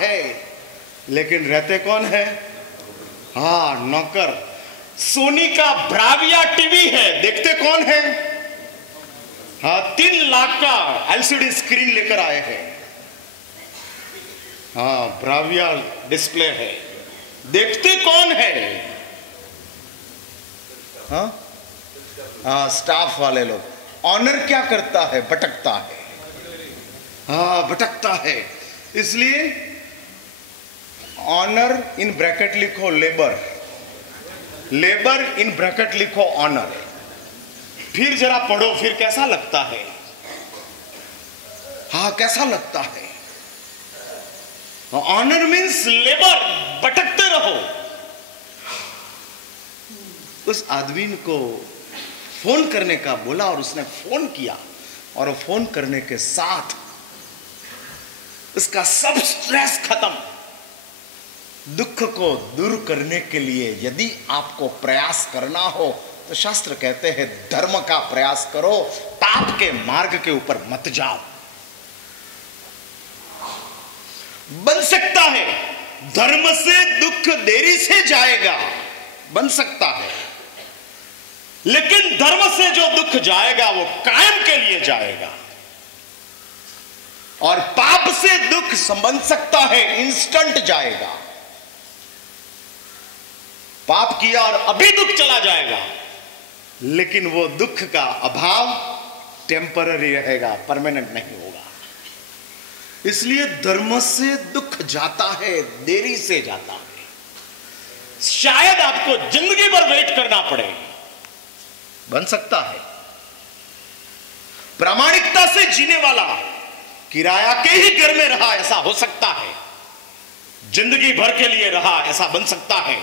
है, लेकिन रहते कौन है? हाँ, नौकर। सोनी का ब्राविया टीवी है, देखते कौन है? हाँ, 3 लाख का एलसीडी स्क्रीन लेकर आए हैं। हाँ, ब्राविया डिस्प्ले है, देखते कौन है? हाँ हाँ, स्टाफ वाले लोग। ऑनर क्या करता है? भटकता है। हाँ, भटकता है। इसलिए ऑनर इन ब्रैकेट लिखो लेबर, लेबर इन ब्रैकेट लिखो ऑनर। फिर जरा पढ़ो, फिर कैसा लगता है? हाँ, कैसा लगता है? ऑनर मीन्स लेबर, भटकते रहो। उस आदमी को फोन करने का बोला और उसने फोन किया, और फोन करने के साथ उसका सब स्ट्रेस खत्म। दुख को दूर करने के लिए यदि आपको प्रयास करना हो तो शास्त्र कहते हैं धर्म का प्रयास करो, पाप के मार्ग के ऊपर मत जाओ। बन सकता है धर्म से दुख देरी से जाएगा, बन सकता है, लेकिन धर्म से जो दुख जाएगा वो कायम के लिए जाएगा। और पाप से दुख बन सकता है, इंस्टेंट जाएगा। पाप किया और अभी दुख चला जाएगा, लेकिन वो दुख का अभाव टेम्पररी रहेगा, परमानेंट नहीं होगा। इसलिए धर्म से दुख जाता है, देरी से जाता है। शायद आपको जिंदगी भर वेट करना पड़े, बन सकता है। प्रामाणिकता से जीने वाला किराया के ही घर में रहा, ऐसा हो सकता है। जिंदगी भर के लिए रहा, ऐसा बन सकता है।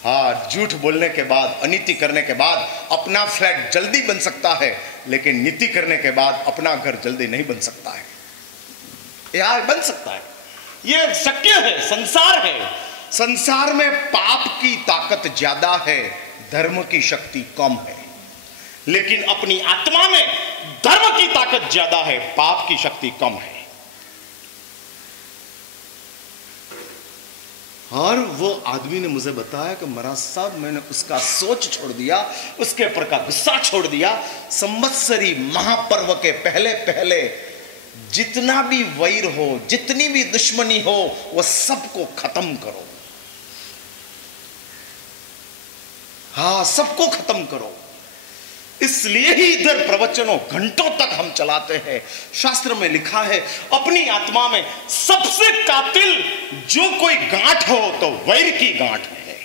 हाँ, झूठ बोलने के बाद, अनीति करने के बाद अपना फ्लैट जल्दी बन सकता है, लेकिन नीति करने के बाद अपना घर जल्दी नहीं बन सकता है। यह बन सकता है, यह शक्य है, संसार है। संसार में पाप की ताकत ज्यादा है, धर्म की शक्ति कम है। लेकिन अपनी आत्मा में धर्म की ताकत ज्यादा है, पाप की शक्ति कम है। और वो आदमी ने मुझे बताया कि महाराज साहब, मैंने उसका सोच छोड़ दिया, उसके ऊपर का गुस्सा छोड़ दिया। संवत्सरी महापर्व के पहले पहले जितना भी वैर हो, जितनी भी दुश्मनी हो, वो सबको खत्म करो। हाँ, सबको खत्म करो। इसलिए ही इधर प्रवचनों घंटों तक हम चलाते हैं। शास्त्र में लिखा है, अपनी आत्मा में सबसे कातिल जो कोई गांठ हो तो वैर की गांठ है।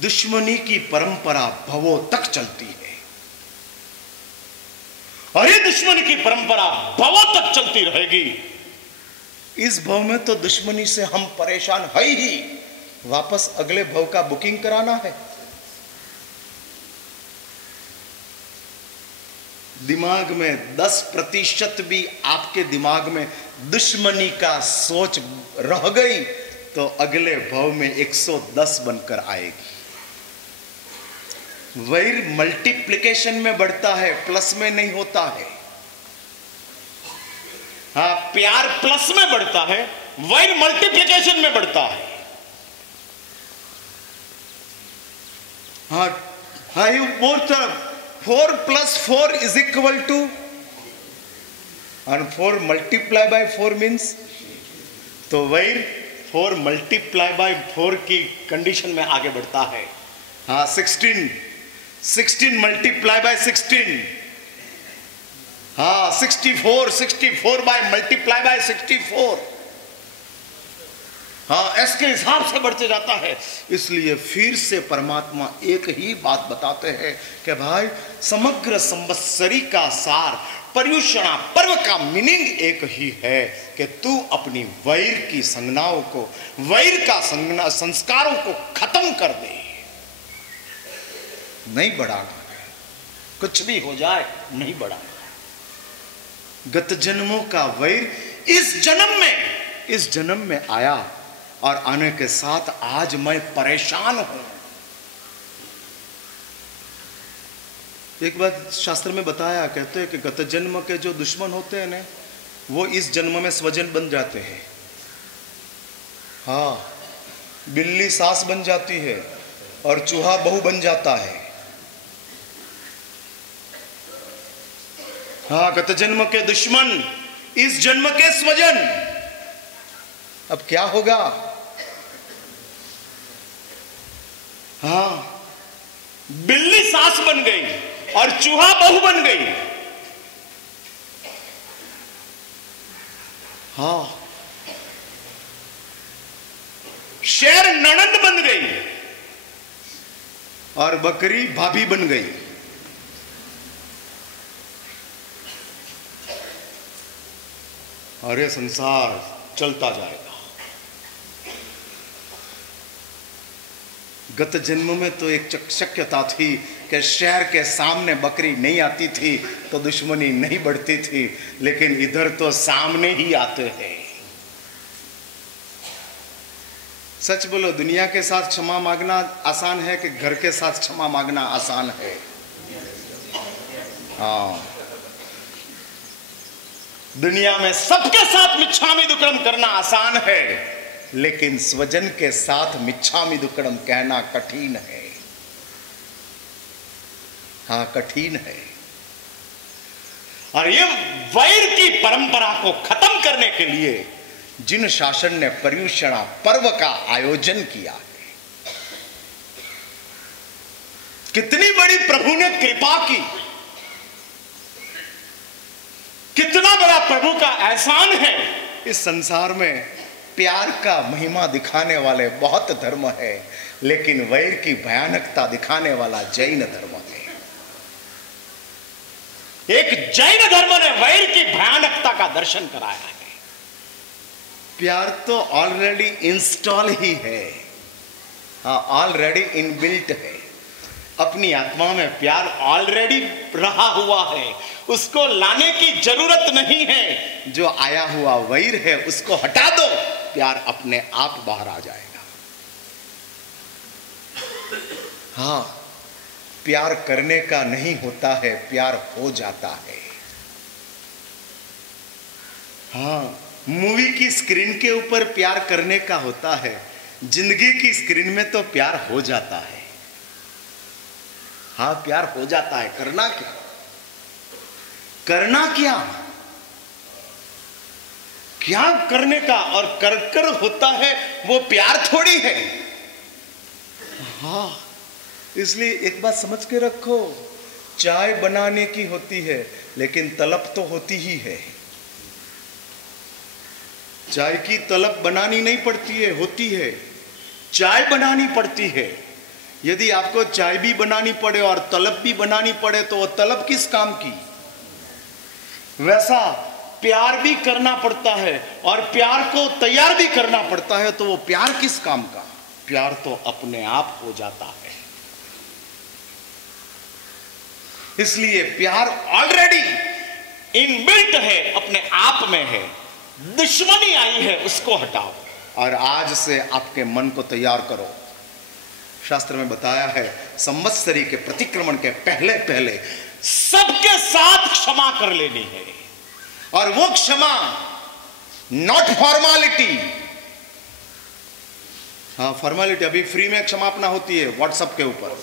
दुश्मनी की परंपरा भवों तक चलती है, और ये दुश्मनी की परंपरा भवों तक चलती रहेगी। इस भव में तो दुश्मनी से हम परेशान है ही, वापस अगले भव का बुकिंग कराना है। दिमाग में 10% भी आपके दिमाग में दुश्मनी का सोच रह गई तो अगले भव में 110 बनकर आएगी। वैर मल्टीप्लिकेशन में बढ़ता है, प्लस में नहीं होता है। हाँ, प्यार प्लस में बढ़ता है, वैर मल्टीप्लिकेशन में बढ़ता है। हाँ, बोथ 4 + 4 = 2 and 4 × 4 मीन्स, तो वैर 4 × 4 की कंडीशन में आगे बढ़ता है। हाँ, 16 × 16, हाँ 64 × 64, हाँ, इसके हिसाब से बढ़ते जाता है। इसलिए फिर से परमात्मा एक ही बात बताते हैं कि भाई, समग्र संवत्सरी का सार, पर्युषणा पर्व का मीनिंग एक ही है कि तू अपनी वैर की संज्ञाओं को, वैर का संस्कारों को खत्म कर दे। नहीं बढ़ाना, कुछ भी हो जाए नहीं बढ़ाना। गत जन्मों का वैर इस जन्म में आया, और आने के साथ आज मैं परेशान हूं। एक बात शास्त्र में बताया, कहते हैं कि गत जन्म के जो दुश्मन होते हैं ना, वो इस जन्म में स्वजन बन जाते हैं। हाँ, बिल्ली सास बन जाती है और चूहा बहू बन जाता है। हाँ, गत जन्म के दुश्मन इस जन्म के स्वजन। अब क्या होगा? हाँ, बिल्ली सास बन गई और चूहा बहू बन गई। हाँ, शेर ननद बन गई और बकरी भाभी बन गई। और ये संसार चलता जाएगा। गत जन्म में तो एक शक्यता थी कि शेर के सामने बकरी नहीं आती थी तो दुश्मनी नहीं बढ़ती थी, लेकिन इधर तो सामने ही आते हैं। सच बोलो, दुनिया के साथ क्षमा मांगना आसान है कि घर के साथ क्षमा मांगना आसान है? हाँ, दुनिया में सबके साथ मिच्छामि दुक्कडम करना आसान है, लेकिन स्वजन के साथ मिच्छामि दुक्कडम कहना कठिन है। हाँ, कठिन है। और ये वैर की परंपरा को खत्म करने के लिए जिन शासन ने पर्युषणा पर्व का आयोजन किया है, कितनी बड़ी प्रभु ने कृपा की, कितना बड़ा प्रभु का एहसान है। इस संसार में प्यार का महिमा दिखाने वाले बहुत धर्म है, लेकिन वैर की भयानकता दिखाने वाला जैन धर्म है। एक जैन धर्म ने वैर की भयानकता का दर्शन कराया है। प्यार तो ऑलरेडी इंस्टॉल ही है। हाँ, ऑलरेडी इनबिल्ट है। अपनी आत्मा में प्यार ऑलरेडी रहा हुआ है, उसको लाने की जरूरत नहीं है। जो आया हुआ वैर है उसको हटा दो, प्यार अपने आप बाहर आ जाएगा। हाँ, प्यार करने का नहीं होता है, प्यार हो जाता है। हाँ, मूवी की स्क्रीन के ऊपर प्यार करने का होता है, जिंदगी की स्क्रीन में तो प्यार हो जाता है। हाँ, प्यार हो जाता है। करना क्या? करना क्या? क्या करने का? और कर कर होता है वो प्यार थोड़ी है। हाँ, इसलिए एक बात समझ के रखो, चाय बनाने की होती है लेकिन तलब तो होती ही है। चाय की तलब बनानी नहीं पड़ती है, होती है। चाय बनानी पड़ती है। यदि आपको चाय भी बनानी पड़े और तलब भी बनानी पड़े तो वो तलब किस काम की? वैसा प्यार भी करना पड़ता है और प्यार को तैयार भी करना पड़ता है, तो वो प्यार किस काम का? प्यार तो अपने आप हो जाता है। इसलिए प्यार ऑलरेडी इनबिल्ट है, अपने आप में है। दुश्मनी आई है, उसको हटाओ और आज से आपके मन को तैयार करो। शास्त्र में बताया है, संवत्सरी के प्रतिक्रमण के पहले पहले सबके साथ क्षमा कर लेनी है। और वो क्षमा नॉट फॉर्मालिटी। हाँ, फॉर्मालिटी अभी फ्री में क्षमापना होती है व्हाट्सएप के ऊपर।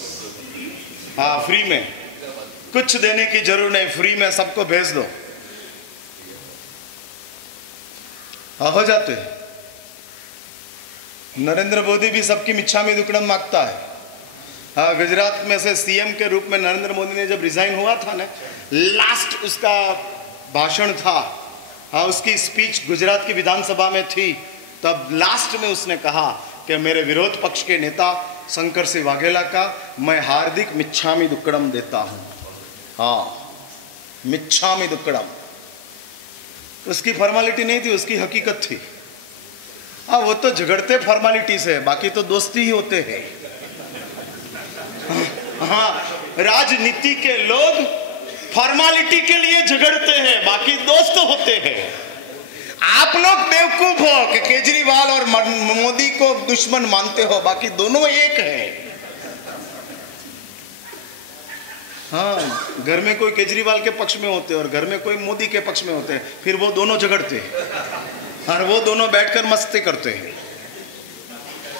हाँ, फ्री में, कुछ देने की जरूरत नहीं, फ्री में सबको भेज दो। हाँ, हो जाते हैं। नरेंद्र मोदी भी सबकी मिच्छामि दुक्कडम मांगता है। हाँ, गुजरात में से सीएम के रूप में नरेंद्र मोदी ने जब रिजाइन हुआ था ना, लास्ट उसका भाषण था। हाँ, उसकी स्पीच गुजरात की विधानसभा में थी। तब लास्ट में उसने कहा कि मेरे विरोध पक्ष के नेता शंकर सिंह वाघेला का मैं हार्दिक मिच्छामि दुक्कडम देता हूं। हाँ, मिच्छामि दुक्कडम। उसकी फॉर्मेलिटी नहीं थी, उसकी हकीकत थी। हाँ, वो तो झगड़ते फॉर्मेलिटी से, बाकी तो दोस्ती ही होते हैं। हाँ, राजनीति के लोग फॉर्मेलिटी के लिए झगड़ते हैं, बाकी दोस्त होते हैं। आप लोग बेवकूफ हो कि केजरीवाल और मोदी को दुश्मन मानते हो, बाकी दोनों एक है। हाँ, घर में कोई केजरीवाल के पक्ष में होते हैं और घर में कोई मोदी के पक्ष में होते हैं, फिर वो दोनों झगड़ते हैं और वो दोनों बैठकर मस्ती करते हैं।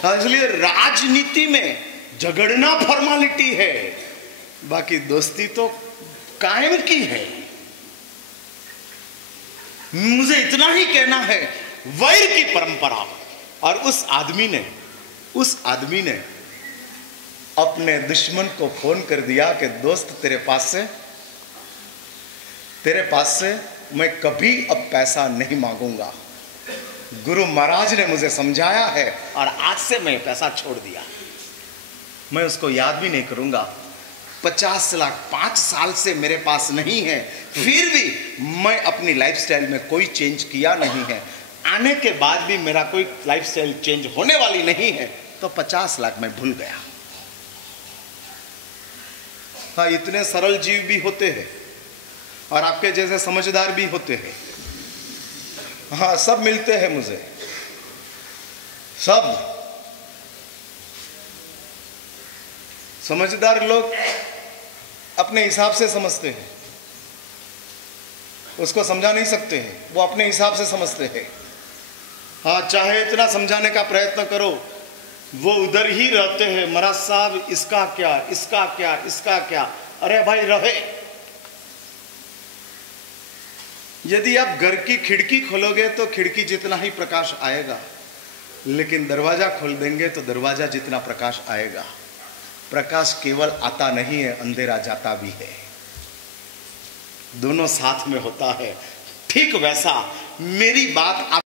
हाँ, इसलिए राजनीति में झगड़ना फॉर्मेलिटी है, बाकी दोस्ती तो कायम की है। मुझे इतना ही कहना है, वैर की परंपरा। और उस आदमी ने अपने दुश्मन को फोन कर दिया कि दोस्त तेरे पास से मैं कभी अब पैसा नहीं मांगूंगा। गुरु महाराज ने मुझे समझाया है और आज से मैं पैसा छोड़ दिया। मैं उसको याद भी नहीं करूंगा। 50 लाख 5 साल से मेरे पास नहीं है, फिर भी मैं अपनी लाइफस्टाइल में कोई चेंज किया नहीं है। आने के बाद भी मेरा कोई लाइफस्टाइल चेंज होने वाली नहीं है, तो 50 लाख मैं भूल गया। हाँ, इतने सरल जीव भी होते हैं और आपके जैसे समझदार भी होते हैं। हाँ, सब मिलते हैं मुझे, सब समझदार लोग अपने हिसाब से समझते हैं, उसको समझा नहीं सकते हैं, वो अपने हिसाब से समझते हैं। हाँ, चाहे इतना समझाने का प्रयत्न करो, वो उधर ही रहते हैं। महाराज साहब इसका क्या, इसका क्या, इसका क्या। अरे भाई रहे, यदि आप घर की खिड़की खोलोगे तो खिड़की जितना ही प्रकाश आएगा, लेकिन दरवाजा खोल देंगे तो दरवाजा जितना प्रकाश आएगा। प्रकाश केवल आता नहीं है, अंधेरा जाता भी है, दोनों साथ में होता है। ठीक वैसा मेरी बात आप